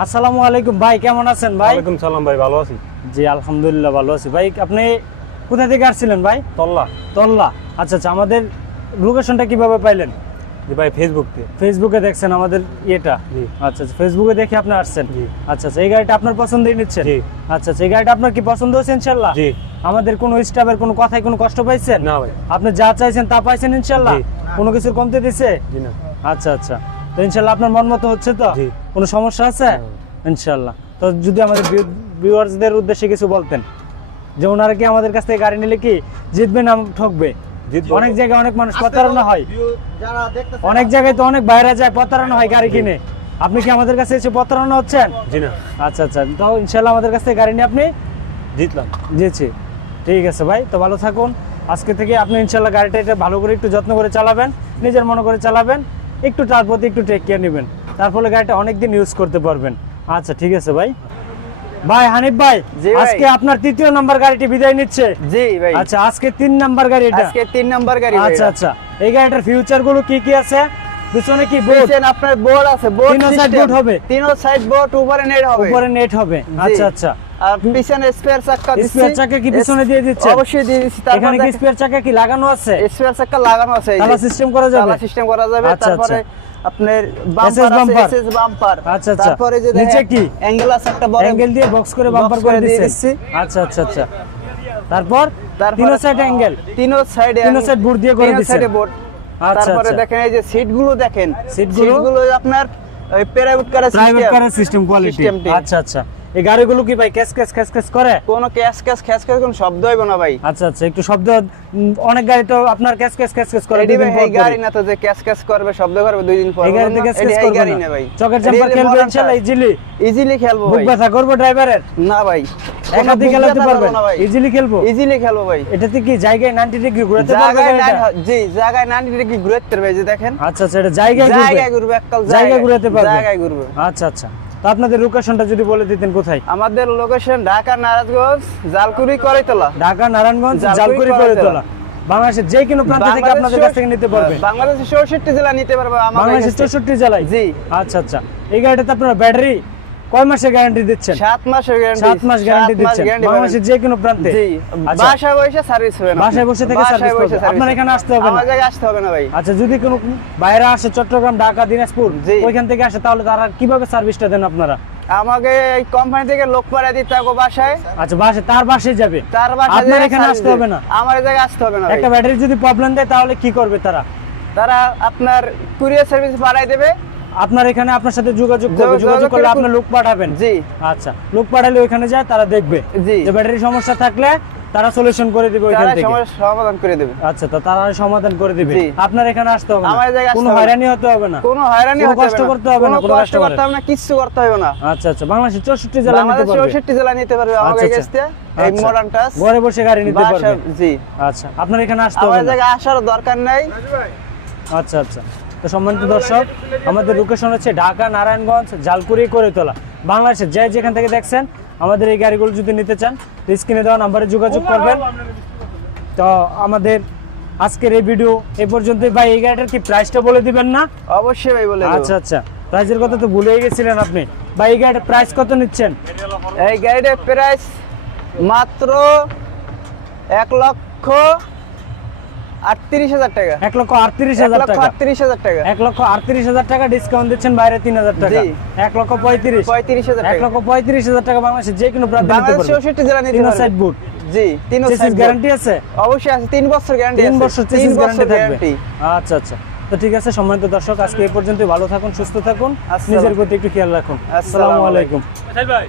আসসালামু আলাইকুম ভাই কেমন আছেন ভাই? ওয়ালাইকুম সালাম ভাই ভালো আছি। জি আলহামদুলিল্লাহ ভালো আছি। ভাই আপনি কোথা থেকে আসছিলেন ভাই? তল্লা। তল্লা। আচ্ছা আচ্ছা আমাদের লোকেশনটা কীভাবে পাইলেন? জি ভাই ফেসবুক ফেসবুকে দেখছেন আমাদের ইয়েটা? জি। আচ্ছা আচ্ছা ফেসবুকে দেখে আপনি আসছেন? জি। আচ্ছা আচ্ছা এই গাড়িটা আপনার পছন্দই নিচ্ছেন? জি। আচ্ছা আচ্ছা এই গাড়িটা আপনার কি পছন্দ হয়েছে ইনশাল্লাহ জি। আমাদের কোনো স্টাফের কোনো কথায় কোনো কষ্ট পাইছেন? না ভাই। আপনি যা চাইছেন তা পাইছেন ইনশাল্লাহ। কোনো কিছুর কমতে দিছে? জি না। আচ্ছা আচ্ছা। তো ইনশাল্লাহ আপনার মন মতো হচ্ছে তো। কোনো সমস্যা আছে? ইনশাল্লাহ। তো যদি আমাদের ভিউয়ার্সদের উদ্দেশ্যে কিছু বলতেন। যে ওনারা কি আমাদের কাছ থেকে গাড়ি নিলে কি জিতবে না ঠকবে? অনেক জায়গায় অনেক মানুষ প্রতারণা হয়। অনেক জায়গায় তো অনেক বাইরে যায় প্রতারণা হয় গাড়ি কিনে। আপনি কি আমাদের কাছে এসে প্রতারণা হচ্ছেন? জি না। আচ্ছা আচ্ছা। তো ইনশাল্লাহ আমাদের কাছ থেকে গাড়ি নিয়ে আপনি জিতলাম। জিতছি। ঠিক আছে ভাই তো ভালো থাকুন। আজকে থেকে আপনি ইনশাল্লাহ গাড়িটা এটা ভালো করে একটু যত্ন করে চালাবেন নিজের মনে করে চালাবেন। একটু তার প্রতি একটু টেক কেয়ার নেবেন। তার ফলে গাড়িটা অনেক দিন ইউজ করতে পারবেন। আচ্ছা ঠিক আছে ভাই। ভাই হানিফ ভাই আজকে আপনার তৃতীয় নাম্বার গাড়িটি বিদায় নিচ্ছে। জি ভাই। আচ্ছা আজকে তিন নাম্বার গাড়ি এটা। আজকে তিন নাম্বার গাড়ি আচ্ছা আচ্ছা। এই গাড়িটার ফিউচারগুলো কি কি আছে? পিছনে কি বোর্ড পিছনে আপনার বোর্ড আছে বোর্ড তিনও side board হবে? তিনও সাইড বোর্ড উপরে নেট হবে। উপরে নেট হবে। আচ্ছা আচ্ছা। আর পিছনে স্পেয়ার চাকা দিচ্ছি স্পেয়ার চাকা কি পিছনে দিয়ে দিচ্ছে অবশ্যই দিয়ে দিচ্ছি এখানে কি স্পেয়ার চাকা কি লাগানো আছে? স্পেয়ার চাকা লাগানো আছে তালা সিস্টেম করা যাবে? তালা সিস্টেম করা যাবে আচ্ছা, তারপরে আপনার বাম্পার এসএস বাম্পার আচ্ছা, আচ্ছা। তারপরে যে নিচে কি? অ্যাঙ্গেল আছে একটা বড় অ্যাঙ্গেল দিয়ে বক্স করে বাম্পার করে দিচ্ছে। আচ্ছা আচ্ছা আচ্ছা। তারপর তিনো সাইড অ্যাঙ্গেল তিনও সাইডে তিনও side board দিয়ে করে। সাইডে বোর্ড আচ্ছা, তারপরে আচ্ছা। দেখেন এই যে সিটগুলো দেখেন। Seat গুলো? আপনার প্রাইভেট কার সিস্টেম কোয়ালিটি আচ্ছা আচ্ছা। এই গাড়িগুলো কি ভাই ক্যাশ ক্যাশ ক্যাশ ক্যাশ করে কোনো ক্যাশ ক্যাশ খ্যাস খ্যাস কোনো শব্দ হইব না ভাই আচ্ছা আচ্ছা একটু শব্দ অনেক গাড়ি তো আপনার ক্যাশ ক্যাশ ক্যাশ ক্যাশ করে পর এই গাড়ি না তো যে ক্যাশ ক্যাশ করবে শব্দ করবে দুই দিন পর এই গাড়িতে ক্যাশ ক্যাশ করবে গাড়ি না ভাই চকের জাম্পার খেলবে ইনশাআল্লাহ ইজিলি ইজিলি খেলব বুক ভাই ব্যথা করব ড্রাইভারের না ভাই একাধিক খেলাতে পারবেন ইজিলি খেলব ইজিলি খেলব ভাই এটাতে কি জায়গায় 90 ডিগ্রি ঘুরাতে পারবে? জি জায়গায় 90 ডিগ্রি ঘুরাতে পারবে যে দেখেন আচ্ছা আচ্ছা এটা জায়গায় ঘুরবে জায়গায় ঘুরবে এককাল জায়গায় ঘুরাতে পারবে? জায়গায় ঘুরবে আচ্ছা আচ্ছা তো আপনাদের লোকেশনটা যদি বলে দিতেন কোথায়? আমাদের লোকেশন ঢাকা নারায়ণগঞ্জ জালকুড়ি করাইতলা ঢাকা নারায়ণগঞ্জ জালকুড়ি। করেতলা। বাংলাদেশের যে কোনো প্রান্ত থেকে আপনাদের কাছ থেকে নিতে পারবে। বাংলাদেশের চৌষট্টি জেলা নিতে পারবে আমাদের বাংলাদেশের। চৌষট্টি জেলায়? জি। আচ্ছা আচ্ছা। এই গাড়িটাতে আপনারা ব্যাটারি? কয় মাসের গ্যারান্টি দিচ্ছেন? মাসের গ্যারান্টি মাস গ্যারান্টি দিচ্ছেন। বাংলাদেশের যে কোনো প্রান্তে? জি। আচ্ছা। বাসায় বসে সার্ভিস হবে না। বাসায় বসে থেকে সার্ভিস service আপনার এখানে আসতে হবে না? আমার জায়গায় আসতে হবে না ভাই। আচ্ছা যদি কোনো বাইরে আসে চট্টগ্রাম ঢাকা দিনাজপুর ওইখান থেকে আসে তাহলে তারা কীভাবে সার্ভিসটা দেন আপনারা? আমাকে এই কোম্পানি থেকে লোক পাঠিয়ে দিতে হবে বাসায়। আচ্ছা বাসে তার বাসায় যাবে? তার বাসায় আপনার এখানে আসতে হবে না? আমার জায়গায় আসতে হবে না একটা ব্যাটারি যদি প্রবলেম দেয় তাহলে কি করবে তারা? তারা আপনার কুরিয়ার সার্ভিস পাঠাই দেবে। আপনার এখানে আপনার সাথে যোগাযোগ করবে যোগাযোগ করলে আপনি লোক পাঠাবেন। জি। আচ্ছা লোক পাঠালে ওইখানে যায় তারা দেখবে। যে ব্যাটারি সমস্যা থাকলে তারা সলিউশন করে দিবে ওইখান তারা থেকে। সমাধান করে দেবে। আচ্ছা তো তারা সমাধান করে দিবে। আপনার এখানে আসতে হবে না। কোনো হয়রানি হতে হবে না। কোনো হয়রানি হতে কষ্ট। করতে হবে না, কোনো কষ্ট করতে হবে না কিচ্ছু করতে হবে না। আচ্ছা আচ্ছা বাংলাদেশের চৌষট্টি জেলা নিতে পারবে। চৌষট্টি জেলা নিতে পারবে আচ্ছা, কাছ এই আচ্ছা। মডার্ন টাচ ঘরে বসে গাড়ি নিতে পারবে। জি। আচ্ছা আপনার এখানে আসতে হবে আমার না। জায়গায় আসার দরকার নাই। আচ্ছা আচ্ছা। তো সম্মানিত দর্শক আমাদের লোকেশন হচ্ছে ঢাকা নারায়ণগঞ্জ জালকুড়ি করেতলা। বাংলাদেশের যে যেখান থেকে দেখছেন আমাদের এই গাড়িগুলো যদি নিতে চান স্ক্রিনে দেওয়া নাম্বারে যোগাযোগ করবেন। তো আমাদের আজকের এই ভিডিও এ পর্যন্তই। ভাই এই গাড়িটার কি প্রাইসটা বলে দিবেন না? অবশ্যই ভাই বলে দেবো। আচ্ছা আচ্ছা। প্রাইসের কথা তো ভুলেই গেছিলেন আপনি। ভাই এই গাড়িটার প্রাইস কত নিচ্ছেন? এই গাড়িটার প্রাইস মাত্র এক লক্ষ আটত্রিশ হাজার টাকা। এক লক্ষ আটত্রিশ হাজার টাকা। আটত্রিশ হাজার টাকা। এক লক্ষ আটত্রিশ হাজার টাকা ডিসকাউন্ট দিচ্ছেন বাইরে তিন হাজার টাকা। এক লক্ষ পঁয়ত্রিশ। পঁয়ত্রিশ হাজার এক লক্ষ পঁয়ত্রিশ হাজার টাকা যে কোনো প্রান্তে নিতে বাংলাদেশ পারবেন চৌষট্টি জেলা নিতে সাইড বুট জি তিন চেসিস গ্যারান্টি আছে? অবশ্যই আছে তিন বছর গ্যারান্টি তিন বছর গ্যারান্টি থাকবে। গ্যারান্টি আচ্ছা আচ্ছা। তো ঠিক আছে সম্মানিত দর্শক আজকে এই পর্যন্ত ভালো থাকুন সুস্থ থাকুন। আসসালাম। নিজের প্রতি একটু খেয়াল রাখুন। আসসালামু আসসালামু আলাইকুম। ভাই।